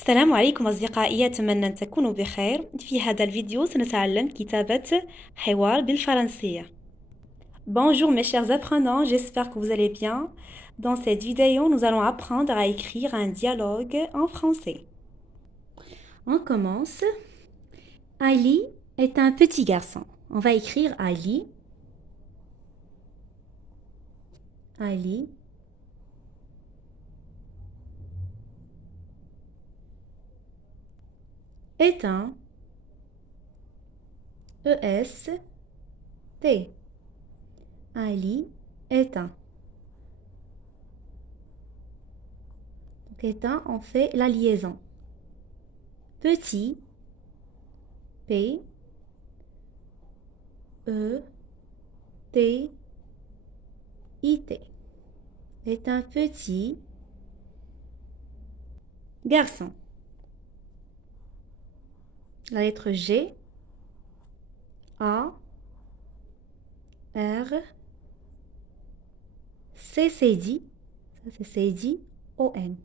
السلام عليكم أصدقائي، أتمنى أن تكونوا بخير. في هذا الفيديو سنتعلم كتابة حوار بالفرنسية. Bonjour mes chers apprenants, j'espère que vous allez bien. Dans cette vidéo, nous allons apprendre à écrire un dialogue en français. On commence. Ali est un petit garçon. On va écrire Ali. Ali est un E-S-T. Ali est un. Donc, est un, on fait la liaison. Petit, P, E, T, I-T. Est un petit garçon. La lettre G, A, R, C, c'est dit. Ça, c'est dit, O-N.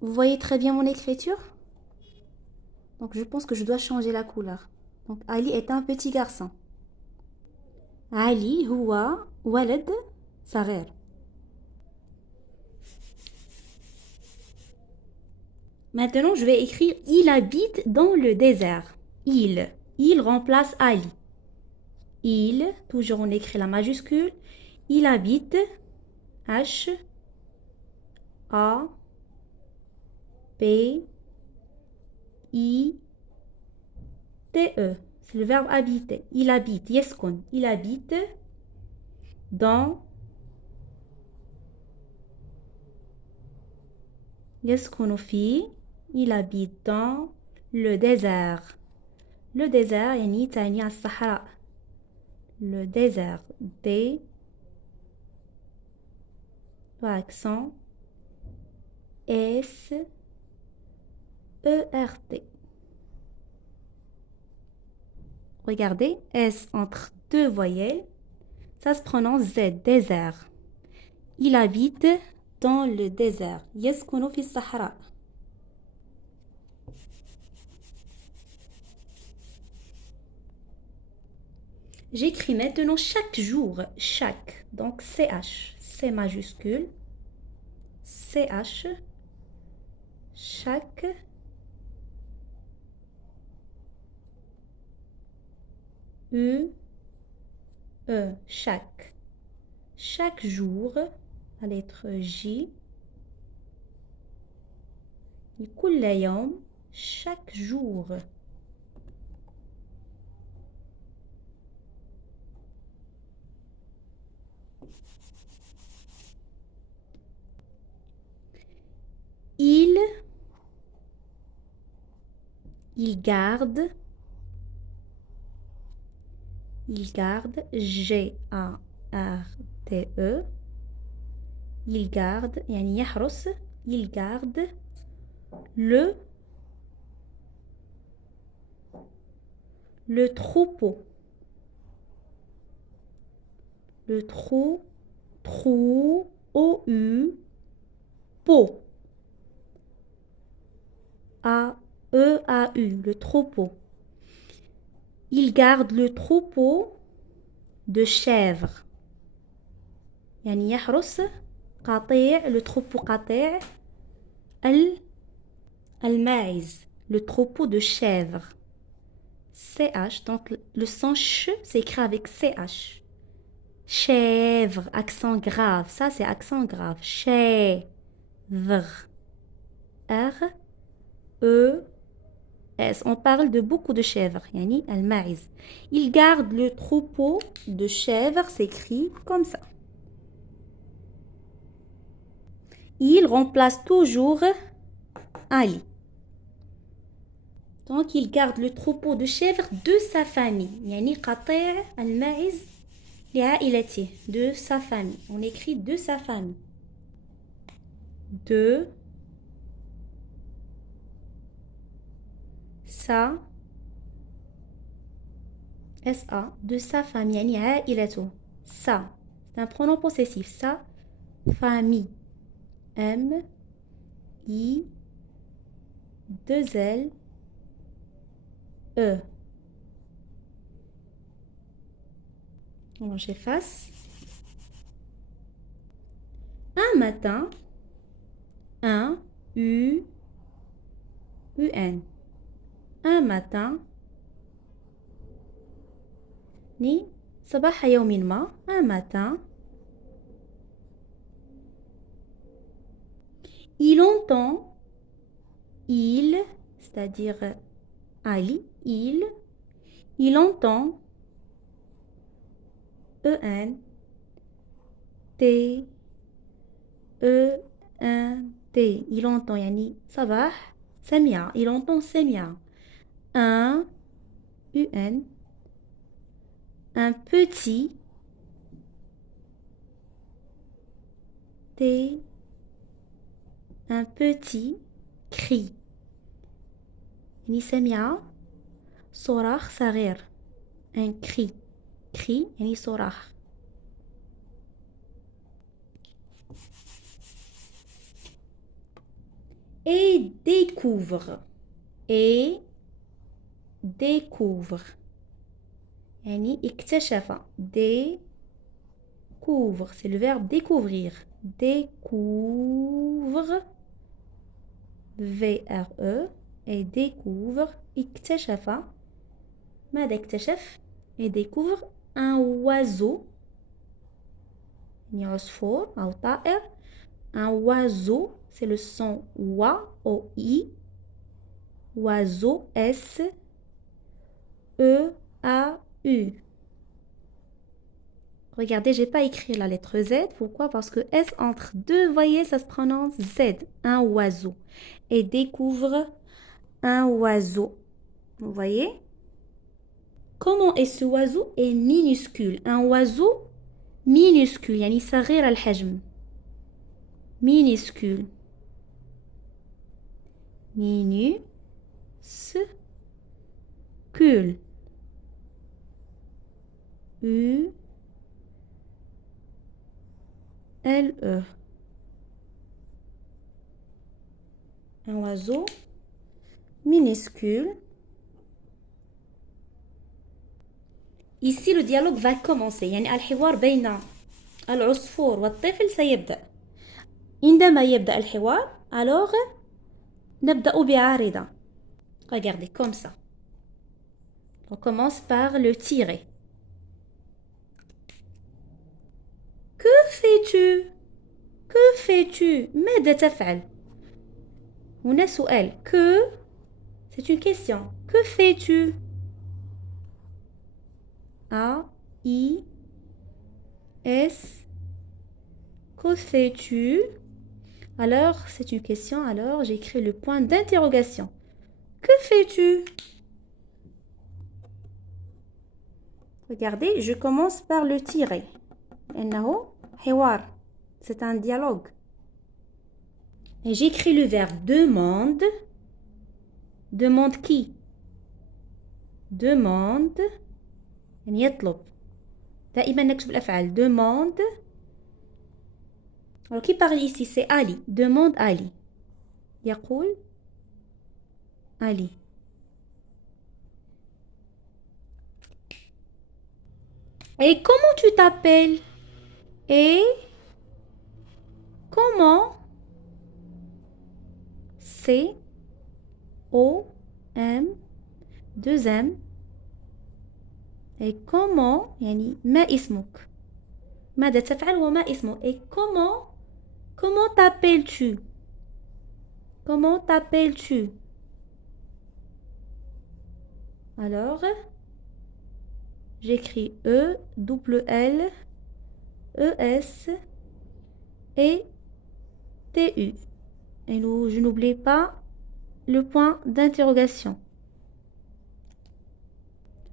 Vous voyez très bien mon écriture? Donc, je pense que je dois changer la couleur. Donc, Ali est un petit garçon. Ali huwa walad صغير. Maintenant, je vais écrire il habite dans le désert. Il remplace Ali. Il, toujours on écrit la majuscule. Il habite H A P I T E. C'est le verbe habiter. Il habite, يسكن. Il habite dans يسكن في. Il habite dans le désert. Le désert يعني تعني الصحراء. Le désert. D accent S E R T. Regardez, S entre deux voyelles, ça se prononce Z, désert. Il habite dans le désert. يسكن في الصحراء. J'écris maintenant chaque jour, chaque. Donc CH, C majuscule, CH, chaque. U, E, chaque. Chaque jour, la lettre J. كل يوم, chaque jour. Il garde, G-A-R-D-E. Il garde, يعني يحرس, il garde le troupeau. Le trou, O-U, pot. A-E-A-U, le troupeau. Il garde le troupeau de chèvres. يعني يحرس قطيع, le troupeau قطيع الماعز, le troupeau de chèvres. CH, donc le son ch s'écrit avec CH. Chèvre, accent grave, ça c'est accent grave. Chèvre. R, E, S. On parle de beaucoup de chèvres, yani al-maïz. Il garde le troupeau de chèvres, s'écrit comme ça. Il remplace toujours Ali. Donc il garde le troupeau de chèvres de sa famille. Yani قطيع الماعز لعائلته, de sa famille. On écrit de sa famille. De sa SA, de sa famille, يعني عائلته. Sa, c'est un pronom possessif. Sa famille. M, I, 2 L, E. Alors j'efface. Un matin, un, U, UN. Un matin, ni صباح يوم ما. Un matin, il entend, il, c'est-à-dire Ali, il entend, E-N, T, E-N, T, il entend, yani صباح, سمع, il entend سمع. Un, UN, un petit, T, un petit cri. يعني سمع صراخ صغير. Un cri. Cri يعني صراخ. Et découvre. Et découvre. يعني اكتشف. Découvre. C'est le verbe découvrir. Découvre. V-R-E. Et découvre. اكتشف. ماذا اكتشف؟ Et découvre un oiseau. يعني عصفور أو طائر. Un oiseau. C'est le son wa, o-i. Oiseau, S-E-A-U. Regardez, j'ai pas écrit la lettre Z. Pourquoi? Parce que S entre deux, voyez, ça se prononce Z. Un oiseau. Et découvre un oiseau. Vous voyez? Comment est ce oiseau? Est minuscule. Un oiseau minuscule. يعني صغير الحجم. Minuscule. Minuscule. U L-E. Un oiseau minuscule. Ici, le dialogue va commencer. يعني الحوار بين العصفور والطفل سيبدأ. عندما يبدأ الحوار, alors نبدأ بعارضة. Regardez, comme ça. On commence par le tirer. Que fais-tu? Que fais-tu? ماذا تفعل? هنا سؤال. Que, c'est une question. Que fais-tu? A, I, S. Que fais-tu? Alors, c'est une question. Alors, j'écris le point d'interrogation. Que fais-tu? Regardez, je commence par le tirer. إنه حوار. C'est un dialogue. Et j'écris le verbe demande. Demande qui? Demande. يعني يطلب. دائما نكتب الأفعال. Demande. Alors qui parle ici? C'est Ali. Demande Ali. يقول Ali. Et comment tu t'appelles? Et comment? C O M 2 M. Et comment يعني ما اسمك؟ ماذا تفعل وما اسمه؟ Et comment t'appelles-tu? Comment t'appelles-tu? Alors j'écris E double L E S et T U. Et je n'oublie pas le point d'interrogation.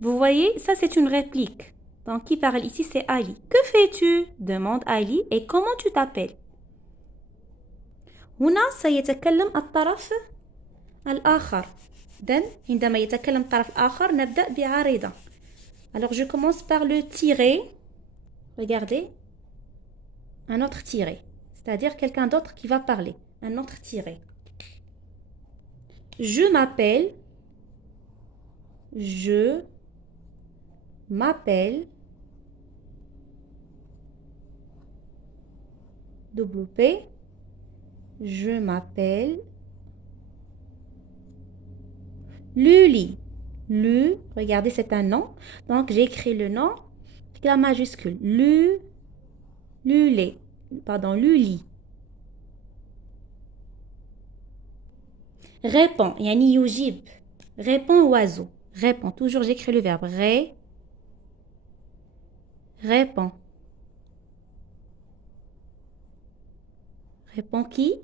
Vous voyez, ça c'est une réplique. Donc qui parle ici, c'est Ali. Que fais-tu? Demande Ali. Et comment tu t'appelles? هنا سيتكلم الطرف الآخر. عندما يتكلم الطرف الآخر نبدأ بعارضة. Alors je commence par le tirer. Regardez. Un autre tiré. c'est-à-dire quelqu'un d'autre qui va parler, un autre tiré. Je m'appelle, je m'appelle, double P, je m'appelle Luli. Lu, regardez, c'est un nom. Donc, j'ai écrit le nom avec la majuscule. Lulé. Pardon, Luli. Réponds, yani yujib. Réponds oiseau. Réponds. Toujours, j'écris le verbe. Réponds. Réponds qui?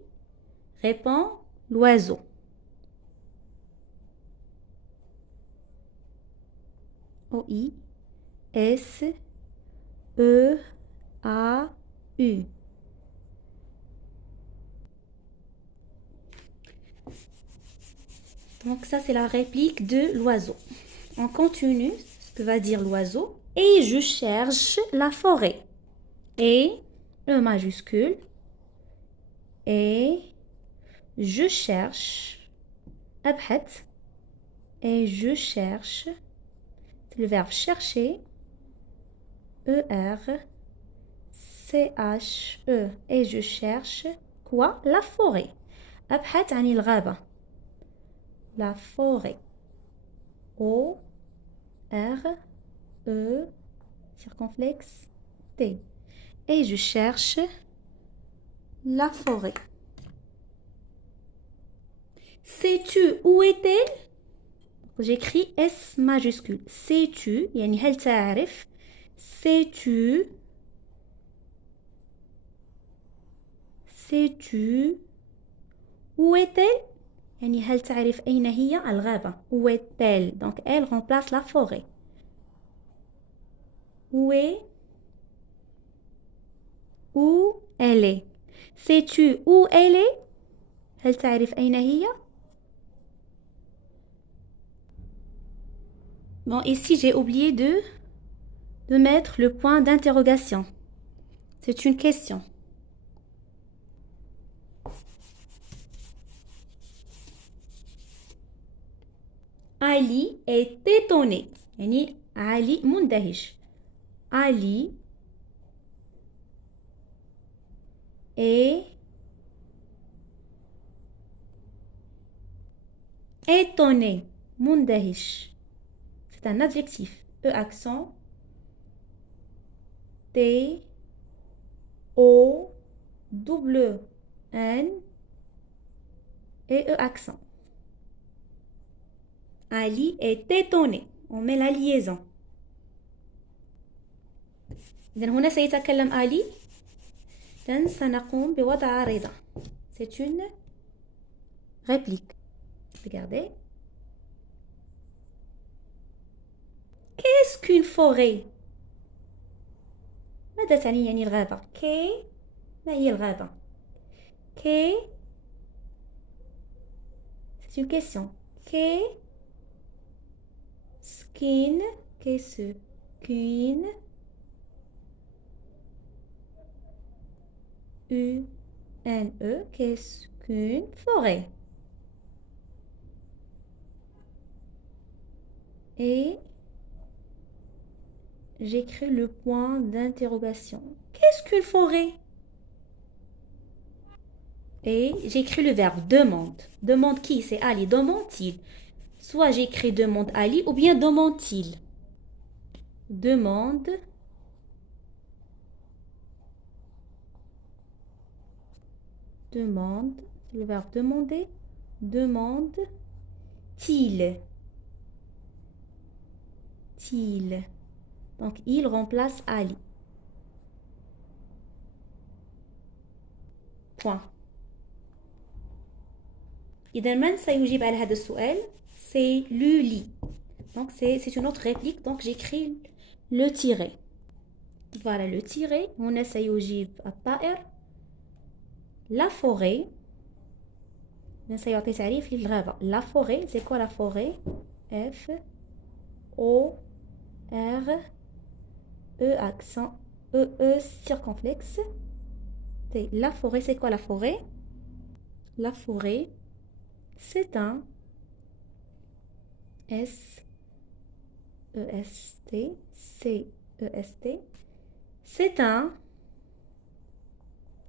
Réponds l'oiseau. O-I-S-E-A-U. Donc ça, c'est la réplique de l'oiseau. On continue ce que va dire l'oiseau. Et je cherche la forêt. Et, E majuscule. Et je cherche. أبحث. Et je cherche. C'est le verbe chercher. E-R-C-H-E. Et je cherche quoi? La forêt. أبحث عن الغابة. La forêt. O R E circonflexe T. Et je cherche la forêt. Sais-tu où est-elle? J'écris S majuscule. Sais-tu? يعني هل تعرف? Sais-tu? Sais-tu? Où est-elle? يعني هل تعرف أين هي الغابة؟ Où est-elle? Donc elle remplace la forêt. Où elle est? Sais-tu où elle est? هل تعرف أين هي? Bon, ici j'ai oublié de mettre le point d'interrogation. C'est une question. Ali est étonné. يعني Ali مندهش. Ali est étonné. مندهش. C'est un adjectif. E accent. T O W N et E accent. Ali est étonné. On met la liaison. إذن هنا سيتكلم Ali. إذن سنقوم بوضع عارضة. C'est une réplique. Regardez. Qu'est-ce qu'une forêt? ماذا تعني يعني الغابة؟ ما هي الغابة؟ C'est une question. Qu'est-ce qu'une U-N-E, qu'est-ce qu'une forêt? Et j'écris le point d'interrogation. Qu'est-ce qu'une forêt? Et j'écris le verbe demande. Demande qui? C'est Ali. Demande-t-il? Soit j'écris demande Ali ou bien demande-t-il. Demande. Demande. C'est le verbe demander. Demande-t-il. Donc il remplace Ali. Point. إذا من سيجيب على هذا السؤال؟ C'est Luli. Donc c'est une autre réplique. Donc j'écris le tiré. Voilà le tiré. هنا سيجيب الطائر. La forêt. هنا سيعطي تعريف للغابة. La forêt, c'est quoi la forêt? F O R E accent E circonflexe T. La forêt, c'est quoi la forêt? La forêt, c'est un S-E-S-T, C-E-S-T. C'est un,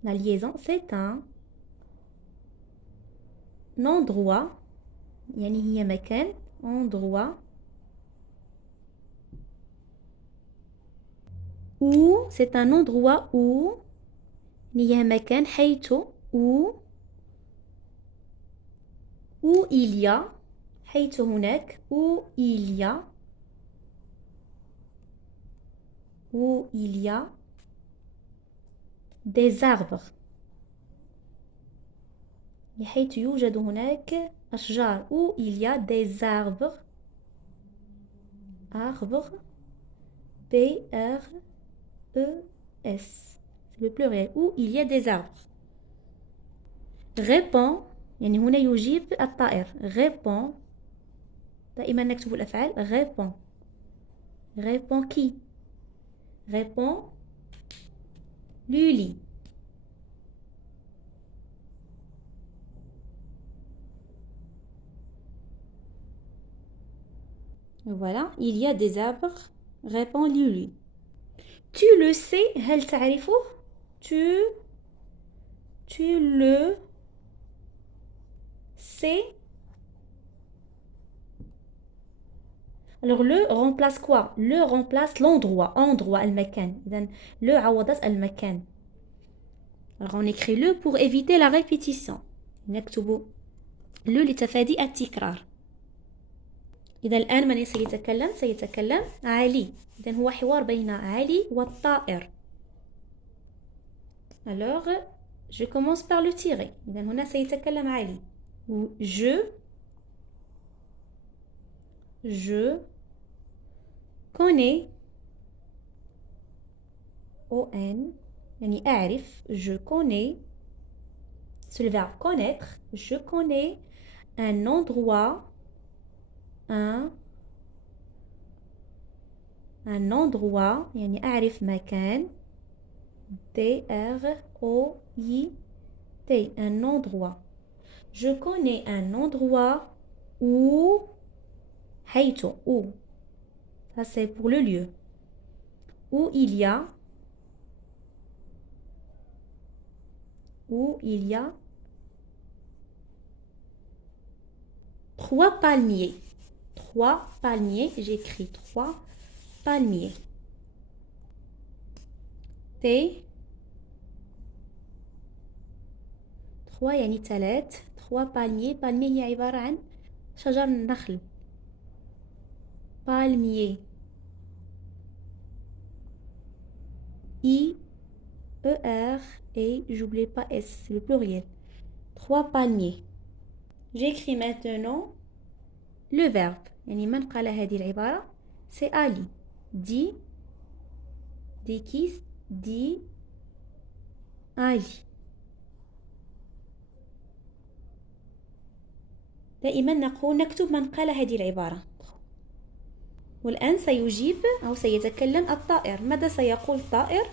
la liaison, c'est un endroit, يعني هي مكان, endroit, où, c'est un endroit où, هي مكان حيث, où il y a, حيث هناك, où il y a, où il y a des arbres. حيث يوجد هناك أشجار, où il y a des arbres. Arbres, B-R-E-S. C'est le pluriel, où il y a des arbres. Répond, يعني هنا يجيب الطائر. Répond, دائما نكتب الأفعال. Répond. Répond qui? Répond Luli. Voilà, il y a des arbres. Répond Luli. Tu le sais, هل تعرفه? Tu le sais. Alors le remplace quoi? Le remplace l'endroit. Endroit, المكان. إذن le عوضت المكان. Alors on écrit le pour éviter la répétition. نكتب le لتفادي التكرار. إذا الآن من سيتكلم؟ سيتكلم علي. إذا هو حوار بين علي والطائر. Alors je commence par le tirer. إذا هنا سيتكلم علي. Je connais. O-N. يعني أعرف. Je connais. C'est le verbe connaître. Je connais un endroit. Un endroit. يعني أعرف مكان. D-R-O-I-T. Un endroit. Je connais un endroit où. حيث. Où. Ça c'est pour le lieu. Où il y a. Où il y a 3 palmiers. 3 palmiers. J'écris 3 palmiers. T. 3 يعني 3. 3 palmiers. palmier هي عبارة عن شجر النخل. Palmier. I-E-R et j'oublie pas S, c'est le pluriel. 3 palmiers. J'écris maintenant le verbe. يعني من قال هذه العبارة؟ c'est Ali. Dit qui? Dit Ali. دائما نكتب من قال هذه العبارة. والآن سيجيب أو سيتكلم الطائر. ماذا سيقول الطائر؟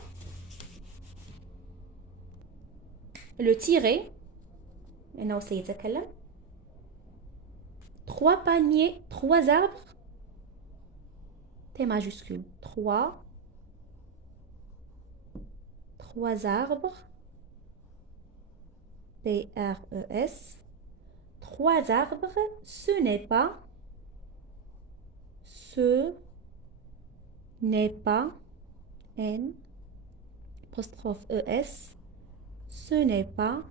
le tirer لأنه سيتكلم. 3 palmiers, 3 arbres. T majuscule. 3 arbres. P-R-E-S. 3 arbres, ce n'est pas. Ce n'est pas. N. Apostrophe E-S. Ce n'est pas.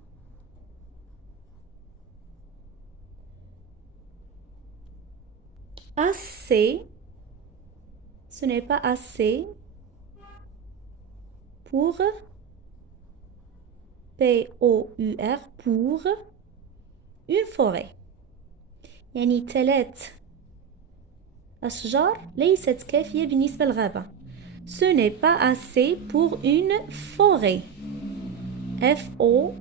Assez. Ce n'est pas assez pour. P-O-U-R. Pour une forêt. يعني 3 أشجار ليست كافية بالنسبة للغابة. Ce n'est pas assez pour une forêt. F-O-R-E-T.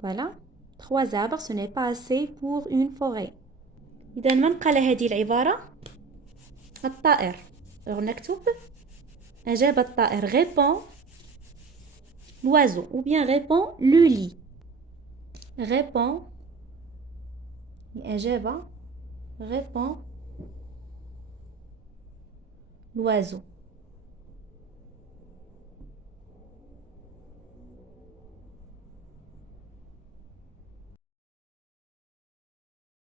Voilà. 3 arbres, ce n'est pas assez pour une forêt. إذا من قال هذه العبارة؟ الطائر. Alors نكتب أجاب الطائر répond l'oiseau ou bien répond le lit. Répond أجاب répond l'oiseau.